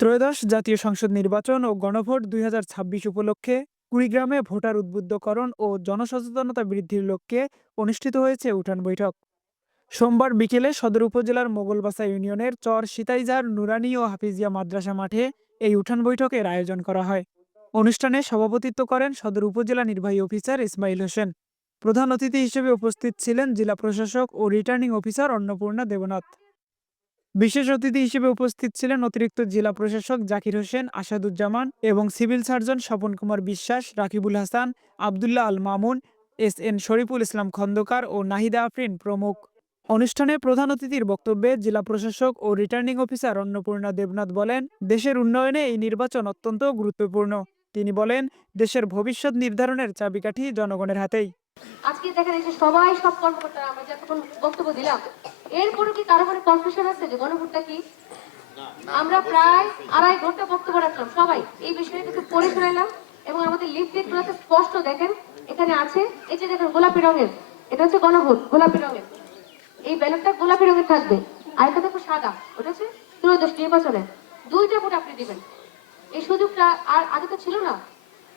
ত্রয়োদশ জাতীয় সংসদ নির্বাচন ও গণভোট ২০২৬ উপলক্ষে কুড়িগ্রামে ভোটার উদ্বুদ্ধকরণ ও জনসচেতনতা বৃদ্ধির লক্ষ্যে অনুষ্ঠিত হয়েছে উঠান বৈঠক। সোমবার বিকেলে সদর উপজেলার মোগলবাসা ইউনিয়নের চর সিতাইজার নুরানী ও হাফিজিয়া মাদ্রাসা মাঠে এই উঠান বৈঠকের আয়োজন করা হয়। অনুষ্ঠানে সভাপতিত্ব করেন সদর উপজেলা নির্বাহী অফিসার ইসমাইল হোসেন। প্রধান অতিথি হিসেবে উপস্থিত ছিলেন জেলা প্রশাসক ও রিটার্নিং অফিসার অন্নপূর্ণা দেবনাথ। বিশেষ অতিথি হিসেবে উপস্থিত ছিলেন অতিরিক্ত জেলা প্রশাসক জাকির হোসেন আসাদুজ্জামান এবং civil surgeon Swapan Kumar Biswas, Rakibul Hasan, Abdullah Al Mamun, S N. Shariful Islam Khandakar ও নাহিদা আফরিন প্রমুখ। অনুষ্ঠানে প্রধান অতিথির বক্তব্যে জেলা প্রশাসক ও রিটার্নিং অফিসার অন্নপূর্ণা দেবনাথ বলেন, দেশের উন্নয়নে এই নির্বাচন অত্যন্ত গুরুত্বপূর্ণ। তিনি বলেন, দেশের ভবিষ্যৎ নির্ধারণের চাবিকাঠি জনগণের হাতেই। আজকে দেখেন এই যে সবাই সব কর্মকর্তারা আমরা যতক্ষণ বক্তব্য দিলাম, এরপরও কি কারো মনে কনফিউশন আছে যে গণভোটটা কি? আমরা প্রায় 2.5 ঘন্টা বক্তব্য রাখলাম, সবাই এই বিষয়ে কিছু পড়ে শোনালাম এবং আমাদের লিফলেট গুলোতে স্পষ্ট দেখেন এখানে আছে, এই যে দেখেন গোলাপি রঙের, এটা হচ্ছে গণভোট গোলাপি রঙের, এই ব্যালটটা গোলাপি রঙের থাকবে। আর এটা দেখো সাদা, ওটা হচ্ছে ত্রয়োদশ নির্বাচনে 2টা ভোট আপনি দিবেন। এই সুযোগটা আর আগে তো ছিল না,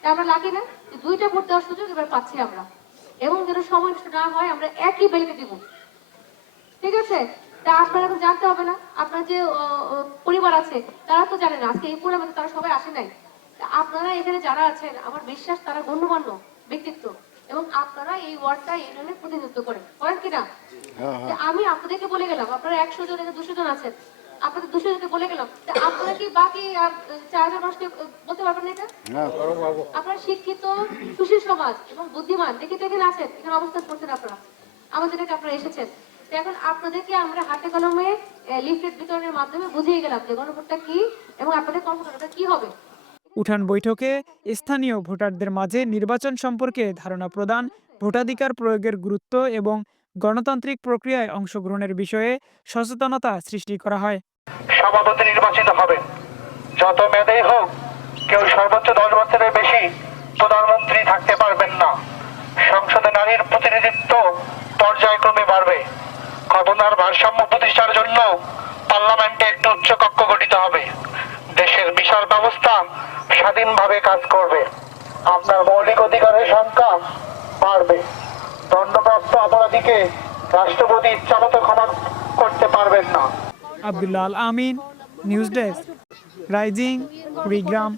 আমরা লাগে না যে 2টা ভোট দেওয়ার সুযোগ এবার পাচ্ছি আমরা, এবং যেন সময় না হয় আমরা একই ব্যালটে দিব। ঠিক আছে, তা আপনারা তো জানতে হবে না, আপনার যে পরিবার আছে তারা তো জানে না, আজকে এই পরিবারে তারা সবাই আসে নাই। আপনারা এখানে যারা আছেন আমার বিশ্বাস তারা গণ্যমান্য ব্যক্তিত্ব এবং আপনারা এই ওয়ার্ডটা ইউনিয়নের প্রতিনিধিত্ব করেন কিনা? আমি আপনাদেরকে বলে গেলাম আপনারা 100 জন 200 জন আছেন, আপনাদের 200 জনকে বলে গেলাম, আপনারা কি বাকি আর 4 জন মানুষকে বলতে পারবেন না? এটা আপনারা শিক্ষিত সুশীল সমাজ এবং বুদ্ধিমান দেখে তো এখানে আছেন, এখানে অবস্থান করছেন আপনারা, আমাদের এখানে আপনারা এসেছেন। এখন আপনাদেরকে আমরা হাতে কলমে লিফলেট বিতরণের মাধ্যমে বুঝিয়ে গেলাম যে গণভোটটা কি এবং আপনাদের কর্মকাণ্ডটা কি হবে। উঠান বৈঠকে স্থানীয় ভোটারদের মাঝে নির্বাচন সম্পর্কে ধারণা প্রদান, ভোটাধিকার প্রয়োগের গুরুত্ব এবং গণতান্ত্রিক প্রক্রিয়ায় অংশগ্রহণের বিষয়ে সচেতনতা সৃষ্টি করা হয়। সভাপতি নির্বাচিত হবে, যত মেধাই হোক কেউ সর্বোচ্চ 10 বছরের বেশি প্রধানমন্ত্রী থাকতে পারবেন না। সংসদে নারীর প্রতিনিধিত্ব পর্যায়ক্রমে বাড়বে। ক্ষমতার ভারসাম্য প্রতিষ্ঠার জন্য পার্লামেন্টে একটি উচ্চ কক্ষ গঠিত হবে। দেশের বিশাল ব্যবস্থা স্বাধীনভাবে কাজ করবে। আপনার মৌলিক অধিকারের সংখ্যা বাড়বে। দণ্ডপ্রাপ্ত অপরাধীকে রাষ্ট্রপতি ইচ্ছামতো ক্ষমা করতে পারবেন না। আবদুল্লাহ আল আমিন, নিউজ ডেস্ক, রাইজিং, কুড়িগ্রাম।